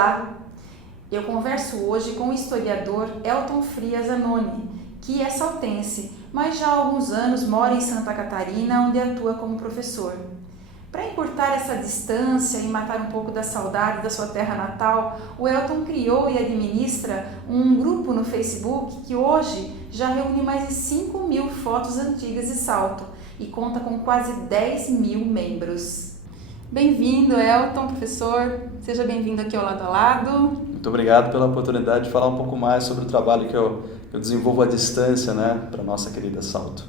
Olá, eu converso hoje com o historiador Elton Frias Zanoni, que é saltense, mas já há alguns anos mora em Santa Catarina, onde atua como professor. Para encurtar essa distância e matar um pouco da saudade da sua terra natal, o Elton criou e administra um grupo no Facebook que hoje já reúne mais de 5.000 fotos antigas de Salto e conta com quase 10.000 membros. Bem-vindo, Elton, professor. Seja bem-vindo aqui ao Lado a Lado. Muito obrigado pela oportunidade de falar um pouco mais sobre o trabalho que eu desenvolvo à distância, para a nossa querida Salto.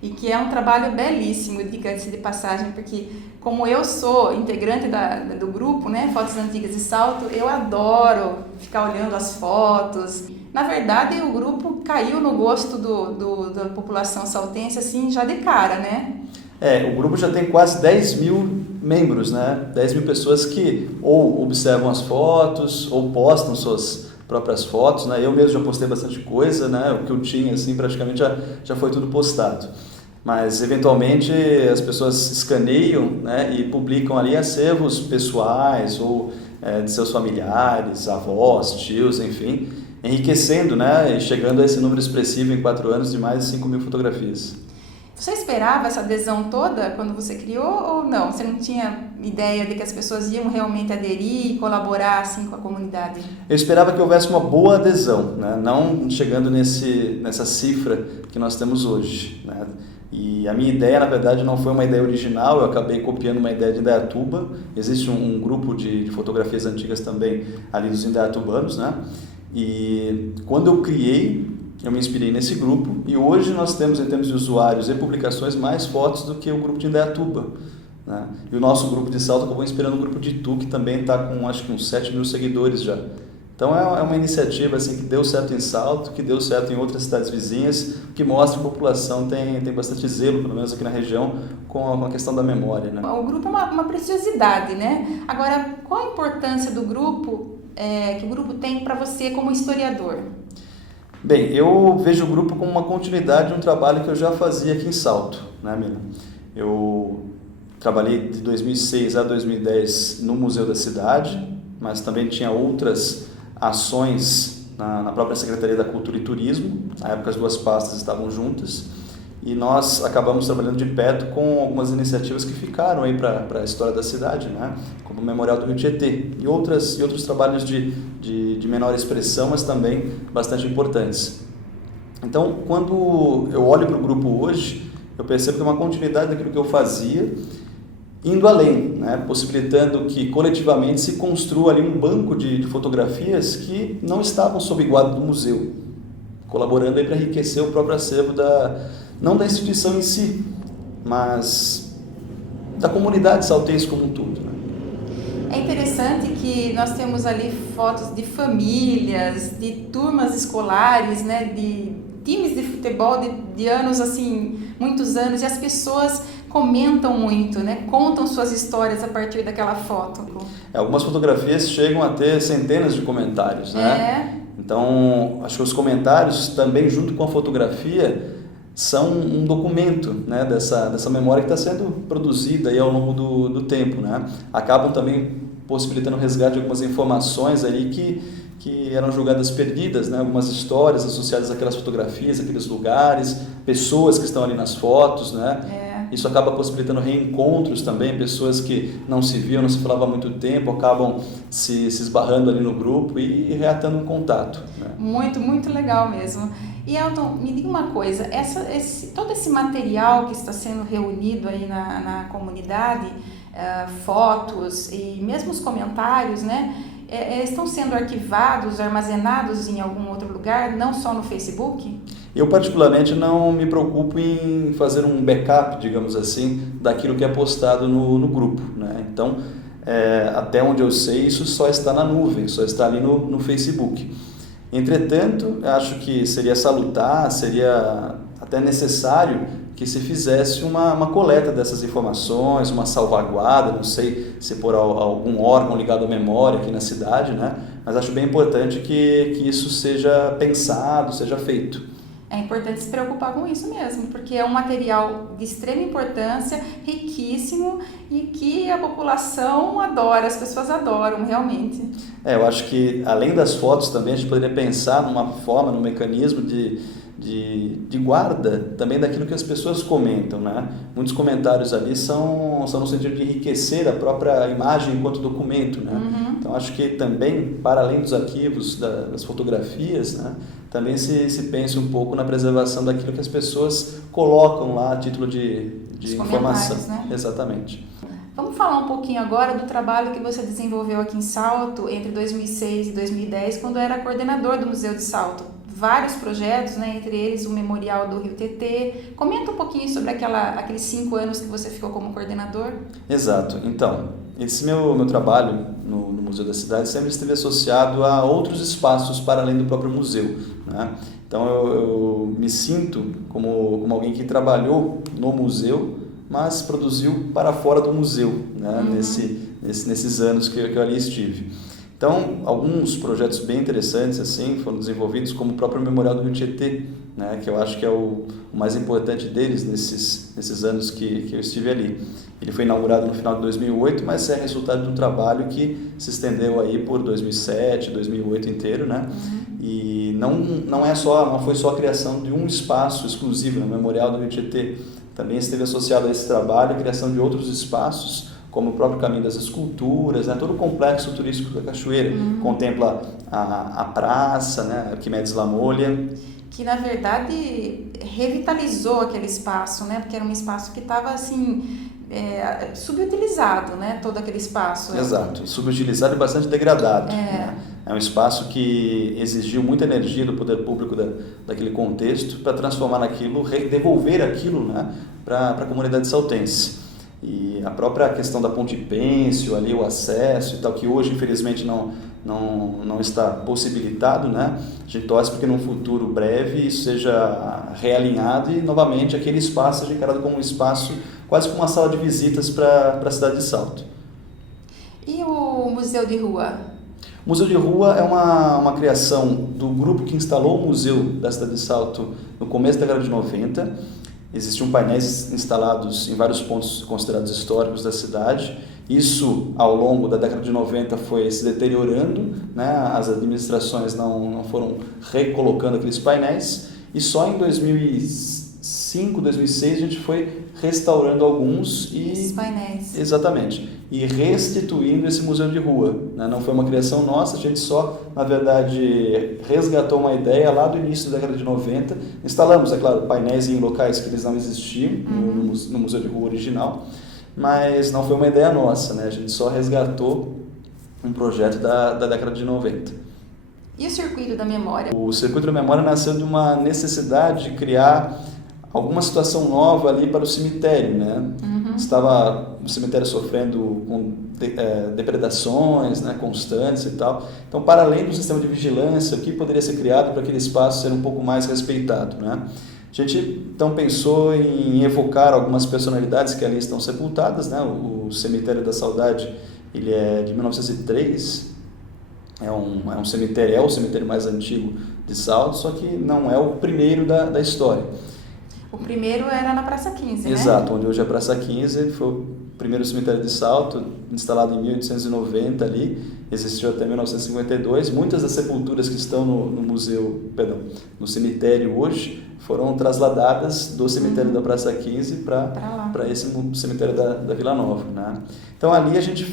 E que é um trabalho belíssimo, diga-se de passagem, porque como eu sou integrante do grupo, Fotos Antigas de Salto, eu adoro ficar olhando as fotos. Na verdade, o grupo caiu no gosto da população saltense, assim, já de cara, né? O grupo já tem quase 10.000 membros, 10.000 pessoas que ou observam as fotos ou postam suas próprias fotos, Eu mesmo já postei bastante coisa, O que eu tinha, assim, praticamente já foi tudo postado. Mas, eventualmente, as pessoas escaneiam, e publicam ali acervos pessoais ou de seus familiares, avós, tios, enfim, enriquecendo, e chegando a esse número expressivo em 4 anos de mais de 5.000 fotografias. Você esperava essa adesão toda quando você criou ou não? Você não tinha ideia de que as pessoas iam realmente aderir e colaborar assim com a comunidade? Eu esperava que houvesse uma boa adesão, não chegando nessa cifra que nós temos hoje. E a minha ideia, na verdade, não foi uma ideia original, eu acabei copiando uma ideia de Indaiatuba. Existe um grupo de fotografias antigas também ali dos indaiatubanos, E quando eu criei, eu me inspirei nesse grupo e hoje nós temos, em termos de usuários e publicações, mais fotos do que o grupo de Indaiatuba. E o nosso grupo de Salto acabou inspirando o grupo de Itu, que também está com, acho que uns 7.000 seguidores já. Então é uma iniciativa assim, que deu certo em Salto, que deu certo em outras cidades vizinhas, que mostra que a população tem bastante zelo, pelo menos aqui na região, com a questão da memória. O grupo é uma preciosidade, Agora, qual a importância do grupo, que o grupo tem para você como historiador? Bem, eu vejo o grupo como uma continuidade de um trabalho que eu já fazia aqui em Salto, Mila? Eu trabalhei de 2006 a 2010 no Museu da Cidade, mas também tinha outras ações na própria Secretaria da Cultura e Turismo. Na época as duas pastas estavam juntas e nós acabamos trabalhando de perto com algumas iniciativas que ficaram aí para a história da cidade, como o Memorial do Rio Tietê e outros trabalhos de menor expressão, mas também bastante importantes. Então, quando eu olho para o grupo hoje, eu percebo que é uma continuidade daquilo que eu fazia, indo além, possibilitando que coletivamente se construa ali um banco de fotografias que não estavam sob guarda do museu, colaborando aí para enriquecer o próprio acervo não da instituição em si, mas da comunidade saltense como um todo. É interessante que nós temos ali fotos de famílias, de turmas escolares, de times de futebol de anos, assim, muitos anos, e as pessoas comentam muito, contam suas histórias a partir daquela foto. Algumas fotografias chegam a ter centenas de comentários, Então, acho que os comentários também, junto com a fotografia, são um documento dessa memória que está sendo produzida aí ao longo do tempo. Acabam também possibilitando o resgate de algumas informações ali que eram julgadas perdidas, algumas histórias associadas àquelas fotografias, àqueles lugares, pessoas que estão ali nas fotos. Isso acaba possibilitando reencontros também, pessoas que não se viam, não se falavam há muito tempo, acabam se esbarrando ali no grupo e reatando um contato. Muito, muito legal mesmo. E Elton, me diga uma coisa, todo esse material que está sendo reunido aí na comunidade, fotos e mesmo os comentários, estão sendo arquivados, armazenados em algum outro lugar, não só no Facebook? Eu, particularmente, não me preocupo em fazer um backup, digamos assim, daquilo que é postado no grupo. Então, até onde eu sei, isso só está na nuvem, só está ali no Facebook. Entretanto, acho que seria salutar, seria até necessário que se fizesse uma coleta dessas informações, uma salvaguarda, não sei se por algum órgão ligado à memória aqui na cidade, mas acho bem importante que isso seja pensado, seja feito. É importante se preocupar com isso mesmo, porque é um material de extrema importância, riquíssimo e que a população adora, as pessoas adoram realmente. Eu acho que além das fotos também a gente poderia pensar numa forma, num mecanismo de guarda também daquilo que as pessoas comentam, né? Muitos comentários ali são no sentido de enriquecer a própria imagem enquanto documento, né? Uhum. Então acho que também, para além dos arquivos, das fotografias, né? Também se pense um pouco na preservação daquilo que as pessoas colocam lá a título de informação. Né? Exatamente. Vamos falar um pouquinho agora do trabalho que você desenvolveu aqui em Salto entre 2006 e 2010, quando era coordenador do Museu de Salto. Vários projetos, né, entre eles o Memorial do Rio Tietê. Comenta um pouquinho sobre aqueles 5 anos que você ficou como coordenador. Exato. Então, esse meu trabalho no Museu da Cidade sempre esteve associado a outros espaços para além do próprio museu, né? Então, eu me sinto como alguém que trabalhou no museu, mas produziu para fora do museu, né? Uhum. Nesses anos que eu ali estive. Então, alguns projetos bem interessantes assim foram desenvolvidos, como o próprio Memorial do Rio Tietê, né, que eu acho que é o mais importante deles nesses anos que eu estive ali. Ele foi inaugurado no final de 2008, mas é resultado de um trabalho que se estendeu aí por 2007, 2008 inteiro, né? E não foi só a criação de um espaço exclusivo no Memorial do Rio Tietê, também esteve associado a esse trabalho a criação de outros espaços, como o próprio Caminho das Esculturas, né? Todo o complexo turístico da Cachoeira, contempla a praça, né? Arquimedes La Molha. Que, na verdade, revitalizou aquele espaço, né? Porque era um espaço que estava, assim, subutilizado, né? Todo aquele espaço. Exato, subutilizado e bastante degradado. É. Né? É um espaço que exigiu muita energia do poder público daquele contexto para transformar naquilo, devolver aquilo, né? Para a comunidade saltense. E a própria questão da Ponte Pênsil, ali, o acesso e tal, que hoje, infelizmente, não está possibilitado, né? A gente torce porque num futuro breve isso seja realinhado e, novamente, aquele espaço seja encarado como um espaço, quase como uma sala de visitas para a cidade de Salto. E o Museu de Rua? O Museu de Rua é uma criação do grupo que instalou o Museu da cidade de Salto no começo da década de 90. Existiam painéis instalados em vários pontos considerados históricos da cidade. Isso, ao longo da década de 90, foi se deteriorando, né? As administrações não foram recolocando aqueles painéis. E só em 2005, 2006, a gente foi restaurando alguns e... Esses painéis. Exatamente. E restituindo esse museu de rua, né? Não foi uma criação nossa, a gente só, na verdade, resgatou uma ideia lá do início da década de 90. Instalamos, é claro, painéis em locais que eles não existiam no museu de rua original, mas não foi uma ideia nossa, né? A gente só resgatou um projeto da década de 90. E o Circuito da Memória? O Circuito da Memória nasceu de uma necessidade de criar alguma situação nova ali para o cemitério, né? Estava o cemitério sofrendo com depredações, né, constantes e tal. Então, para além do sistema de vigilância, o que poderia ser criado para aquele espaço ser um pouco mais respeitado, né? A gente então pensou em evocar algumas personalidades que ali estão sepultadas, né? O Cemitério da Saudade, ele é de 1903. É o cemitério mais antigo de Salto, só que não é o primeiro da história. O primeiro era na Praça 15, né? Exato, onde hoje é a Praça 15, foi o primeiro cemitério de Salto, instalado em 1890 ali, existiu até 1952. Muitas das sepulturas que estão no cemitério hoje, foram trasladadas do cemitério da Praça 15 para esse cemitério da Vila Nova, né? Então ali a gente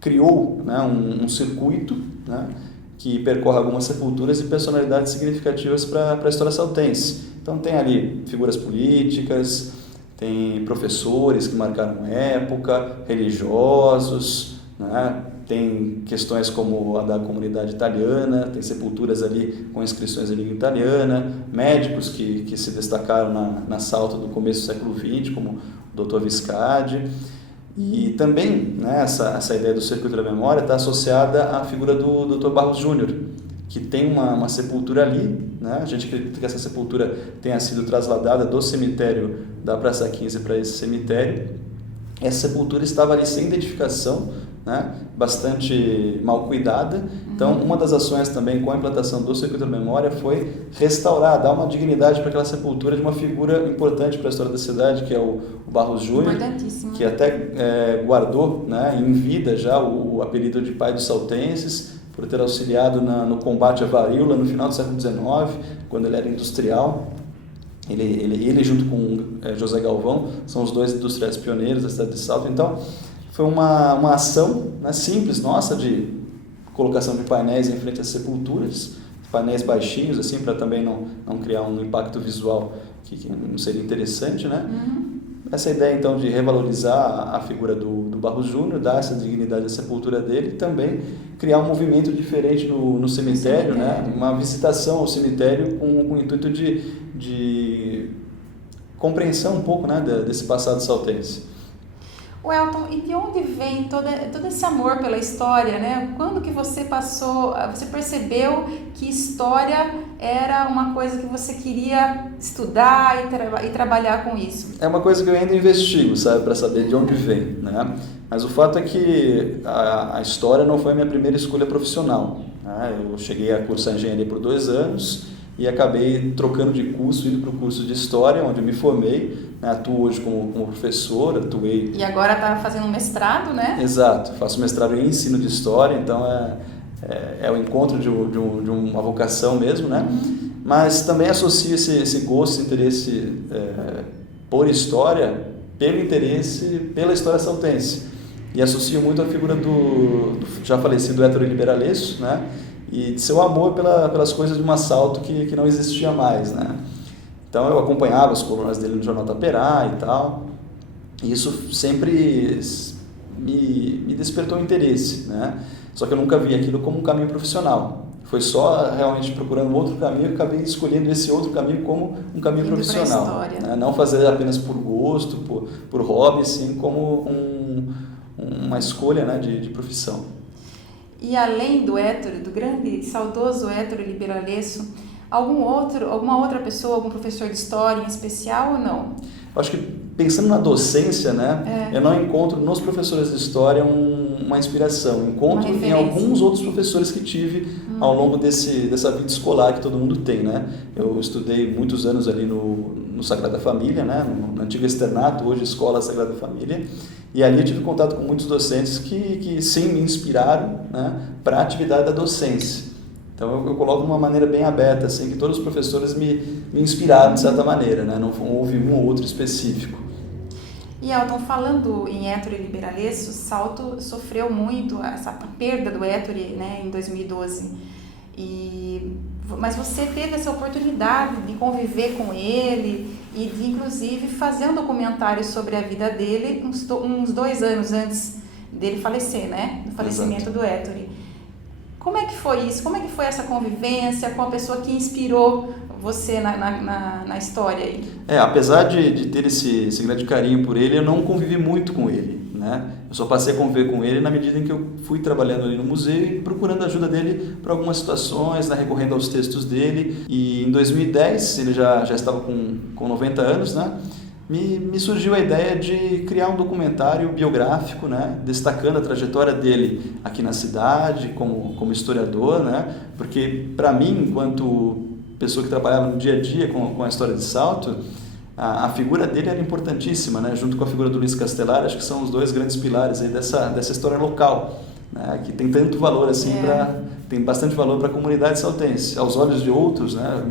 criou, né, um circuito, né, que percorre algumas sepulturas e personalidades significativas para a história saltense. Então tem ali figuras políticas, tem professores que marcaram época, religiosos, né? Tem questões como a da comunidade italiana, tem sepulturas ali com inscrições em língua italiana, médicos que se destacaram na Salto do começo do século XX, como o Dr. Viscardi. E também, né, essa ideia do Circuito da Memória está associada à figura do Dr. Barros Júnior, que tem uma sepultura ali, né? A gente acredita que essa sepultura tenha sido trasladada do cemitério da Praça 15 para esse cemitério. Essa sepultura estava ali sem identificação, né, bastante mal cuidada. Então, uma das ações também com a implantação do circuito da memória foi restaurar, dar uma dignidade para aquela sepultura de uma figura importante para a história da cidade, que é o Barros Júnior, que até guardou, né, em vida já o apelido de pai dos saltenses, por ter auxiliado no combate à varíola no final do século XIX, quando ele era industrial. Ele junto com José Galvão, são os dois industriais pioneiros da cidade de Salto. Então, foi uma ação, né, simples nossa de colocação de painéis em frente às sepulturas, painéis baixinhos, assim, para também não criar um impacto visual que não seria interessante, né? Essa ideia, então, de revalorizar a figura do Barros Júnior, dar essa dignidade à sepultura dele, e também criar um movimento diferente no cemitério, né? Uma visitação ao cemitério com o intuito de compreensão um pouco, né, desse passado saltense. Elton, e de onde vem todo esse amor pela história, né? Quando que você percebeu que história era uma coisa que você queria estudar e trabalhar com isso? É uma coisa que eu ainda investigo, sabe, para saber de onde vem, né? Mas o fato é que a história não foi a minha primeira escolha profissional, né? Eu cheguei a cursar engenharia por 2 anos e acabei trocando de curso, indo para o curso de História, onde eu me formei, né? Atuo hoje como professor, atuei... E agora está fazendo um mestrado, né? Exato, faço mestrado em ensino de História, então é o encontro de uma vocação mesmo, né? Mas também associo esse gosto, esse interesse por História, pelo interesse pela história saltense. E associo muito a figura do já falecido Héctor Oliveira Lesso, né? E de seu amor pelas coisas de um Salto que não existia mais, né? Então eu acompanhava as colunas dele no Jornal Taperá e tal, e isso sempre me despertou interesse, né? Só que eu nunca vi aquilo como um caminho profissional. Foi só realmente procurando um outro caminho que acabei escolhendo esse outro caminho como um caminho profissional, né? Não fazer apenas por gosto, por hobby, sim, como uma escolha, né, de profissão. E além do Héctor, do grande e saudoso Héctor Oliveira Lesso, alguma outra pessoa, algum professor de história em especial ou não? Eu acho que pensando na docência, né, eu não encontro nos professores de história uma inspiração. Encontro em alguns outros professores que tive ao longo dessa vida escolar que todo mundo tem, né? Eu estudei muitos anos ali no Sagrada Família, né, no antigo externato, hoje Escola Sagrada Família, e ali eu tive contato com muitos docentes que sim me inspiraram, né, para a atividade da docência. Então eu coloco de uma maneira bem aberta, assim, que todos os professores me inspiraram de certa maneira, né? Não houve um ou outro específico. E Elton, falando em Héctor Oliveira Lesso, Salto sofreu muito essa perda do Héctor, né, em 2012. Mas você teve essa oportunidade de conviver com ele e de, inclusive, fazer um documentário sobre a vida dele uns 2 anos antes dele falecer, né? Do falecimento do Héctor. Como é que foi isso? Como é que foi essa convivência com a pessoa que inspirou você na história aí? Apesar de ter esse grande carinho por ele, eu não convivi muito com ele, né? Eu só passei a conviver com ele na medida em que eu fui trabalhando ali no museu e procurando a ajuda dele para algumas situações, né? Recorrendo aos textos dele. E em 2010, ele já estava com 90 anos, né? Me surgiu a ideia de criar um documentário biográfico, né, destacando a trajetória dele aqui na cidade, como historiador, né, porque para mim, enquanto pessoa que trabalhava no dia a dia com a história de Salto, a figura dele era importantíssima, né, junto com a figura do Luiz Castellari, acho que são os 2 grandes pilares aí dessa história local, né, que tem tanto valor assim, tem bastante valor para a comunidade saltense, aos olhos de outros, né.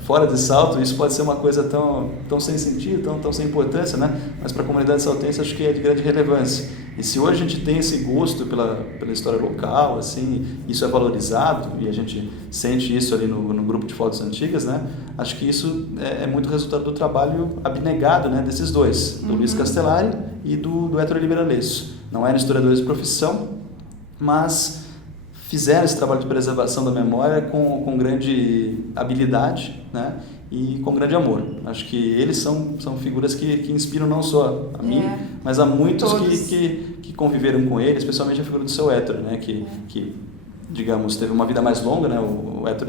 Fora de Salto, isso pode ser uma coisa tão sem sentido, tão sem importância, né? Mas para a comunidade saltense acho que é de grande relevância. E se hoje a gente tem esse gosto pela história local, assim, isso é valorizado e a gente sente isso ali no grupo de fotos antigas, né? Acho que isso é muito resultado do trabalho abnegado, né, desses 2, do Luiz Castellari e do Héctor Oliveira Lesso. Não eram historiadores de profissão, mas fizeram esse trabalho de preservação da memória com grande habilidade, né, e com grande amor. Acho que eles são figuras que inspiram não só a mim, mas a muitos que conviveram com ele, especialmente a figura do seu Héctor, né, que digamos, teve uma vida mais longa, né, o Héctor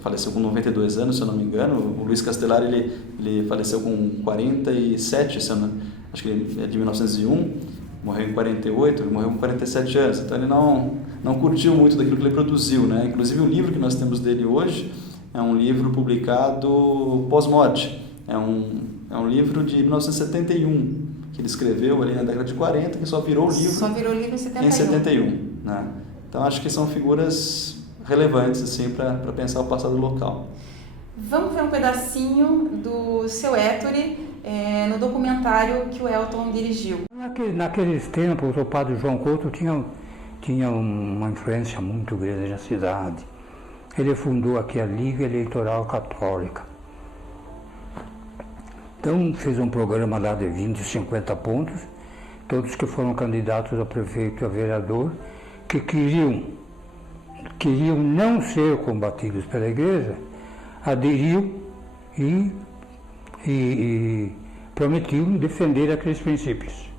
faleceu com 92 anos, se eu não me engano, o Luiz Castellari ele faleceu com 47, acho que ele é de 1901, morreu em 48, ele morreu com 47 anos, então ele não curtiu muito daquilo que ele produziu, né? Inclusive o livro que nós temos dele hoje é um livro publicado pós-morte, é um livro de 1971, que ele escreveu ali na década de 40, que só virou livro em 71. Né? Então acho que são figuras relevantes assim, para pensar o passado local. Vamos ver um pedacinho do seu Ettore no documentário que o Elton dirigiu. Naqueles tempos, o padre João Couto tinha uma influência muito grande na cidade. Ele fundou aqui a Liga Eleitoral Católica. Então fez um programa lá de 20, 50 pontos, todos que foram candidatos a prefeito e a vereador, que queriam não ser combatidos pela igreja, aderiu e prometiam defender aqueles princípios.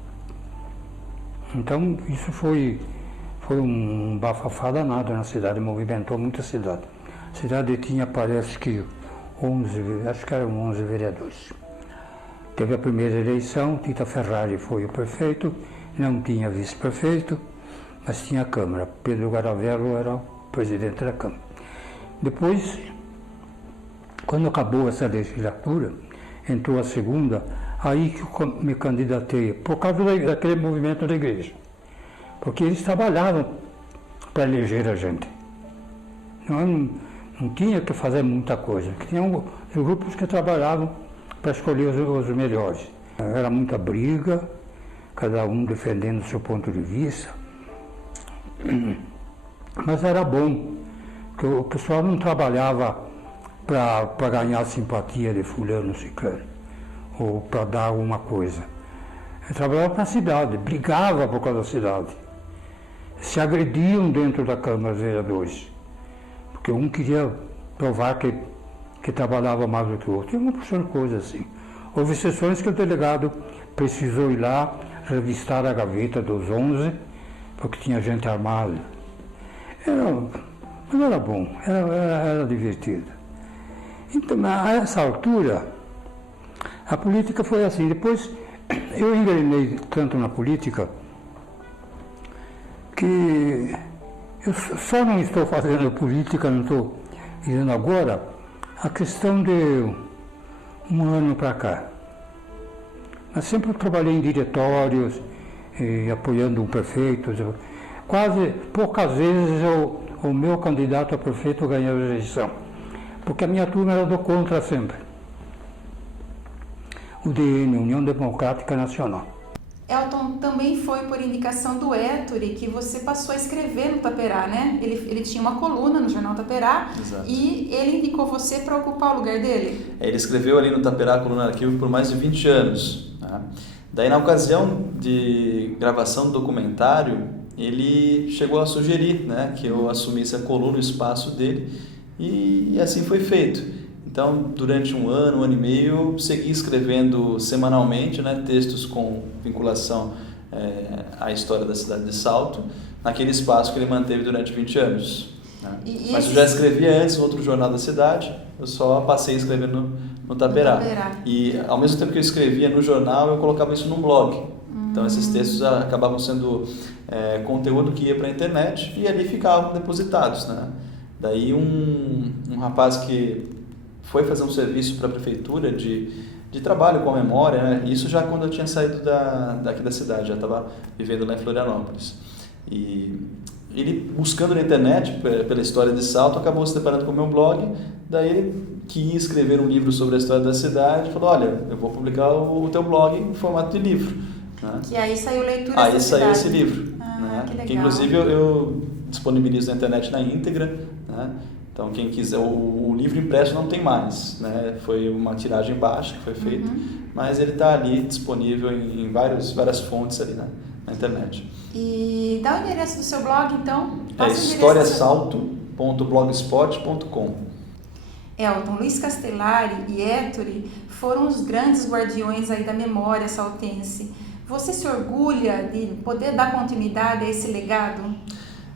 Então isso foi um bafafá danado na cidade, movimentou muito a cidade. A cidade tinha, parece que, 11 vereadores. Teve a primeira eleição, Tita Ferrari foi o prefeito, não tinha vice-prefeito, mas tinha a Câmara. Pedro Garavello era o presidente da Câmara. Depois, quando acabou essa legislatura, entrou a segunda, aí que eu me candidatei, por causa daquele movimento da igreja. Porque eles trabalhavam para eleger a gente. Não tinha que fazer muita coisa. Tinham os grupos que trabalhavam para escolher os melhores. Era muita briga, cada um defendendo o seu ponto de vista. Mas era bom, que o pessoal não trabalhava para ganhar a simpatia de fulano, ciclano, ou para dar alguma coisa. Ele trabalhava para a cidade, brigava por causa da cidade. Se agrediam dentro da Câmara dos Vereadores, porque um queria provar que trabalhava mais do que o outro. Tinha uma porção de coisa assim. Houve sessões que o delegado precisou ir lá revistar a gaveta dos 11, porque tinha gente armada. Mas era bom, era divertido. Então, a essa altura, a política foi assim. Depois, eu engrenei tanto na política que eu só não estou fazendo política, não estou dizendo agora, a questão de um ano para cá. Mas sempre eu trabalhei em diretórios, apoiando um prefeito. Poucas vezes o meu candidato a prefeito ganhou a eleição, porque a minha turma era do contra sempre. UDN, União Democrática Nacional. Elton, também foi por indicação do Ettore que você passou a escrever no Taperá, né? Ele tinha uma coluna no jornal Taperá. Exato. E ele indicou você para ocupar o lugar dele. Ele escreveu ali no Taperá, a coluna Arquivo, por mais de 20 anos. Né? Daí, na ocasião de gravação do documentário, ele chegou a sugerir, né, que eu assumisse a coluna, o espaço dele, e assim foi feito. Então, durante um ano e meio, eu segui escrevendo semanalmente, né, textos com vinculação à história da cidade de Salto, naquele espaço que ele manteve durante 20 anos. Né? Mas eu já escrevia antes em outro jornal da cidade, eu só passei a escrever no Taperá. E, ao mesmo tempo que eu escrevia no jornal, eu colocava isso num blog. Então, esses textos acabavam sendo conteúdo que ia para a internet e ali ficavam depositados. Né? Daí, um rapaz que foi fazer um serviço para a prefeitura de trabalho com a memória, né? Isso já quando eu tinha saído daqui da cidade, já estava vivendo lá em Florianópolis. E ele, buscando na internet pela história de Salto, acabou se deparando com o meu blog. Daí ele queria escrever um livro sobre a história da cidade, falou: olha, eu vou publicar o teu blog em formato de livro. Né? Que aí saiu leitura Aí saiu esse livro. Né? Que legal. Que inclusive eu disponibilizo na internet na íntegra. Né? Então, quem quiser, o livro impresso não tem mais, né? Foi uma tiragem baixa que foi feita, mas ele está ali disponível em várias fontes ali na internet. E dá o endereço do seu blog, então? É historiasalto.blogspot.com. Elton, Luiz Castellari e Ettore foram os grandes guardiões aí da memória saltense. Você se orgulha de poder dar continuidade a esse legado?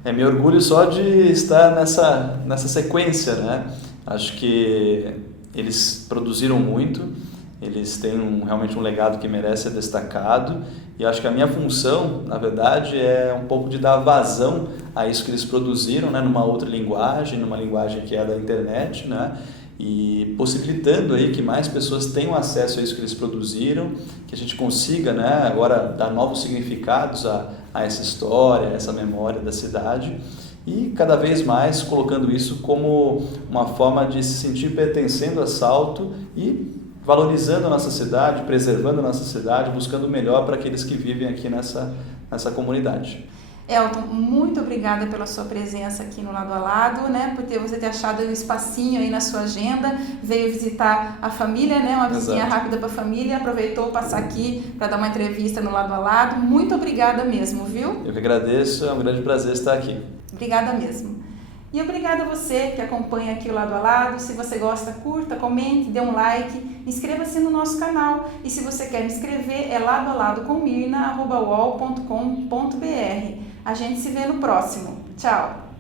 Me orgulho só de estar nessa sequência, né? Acho que eles produziram muito eles têm realmente um legado que merece ser destacado, e acho que a minha função, na verdade, é um pouco de dar vazão a isso que eles produziram, né, numa outra linguagem, numa linguagem que é da internet, né, e possibilitando aí que mais pessoas tenham acesso a isso que eles produziram, que a gente consiga, né, agora dar novos significados a essa história, a essa memória da cidade, e cada vez mais colocando isso como uma forma de se sentir pertencendo a Salto e valorizando a nossa cidade, preservando a nossa cidade, buscando o melhor para aqueles que vivem aqui nessa comunidade. Elton, muito obrigada pela sua presença aqui no Lado a Lado, né, por você ter achado um espacinho aí na sua agenda, veio visitar a família, né, uma vizinha rápida para a família, aproveitou passar aqui para dar uma entrevista no Lado a Lado. Muito obrigada mesmo, viu? Eu que agradeço, é um grande prazer estar aqui. Obrigada mesmo. E obrigada a você que acompanha aqui o Lado a Lado. Se você gosta, curta, comente, dê um like, inscreva-se no nosso canal. E se você quer me escrever, é ladoaladocomirna@uol.com.br. A gente se vê no próximo. Tchau!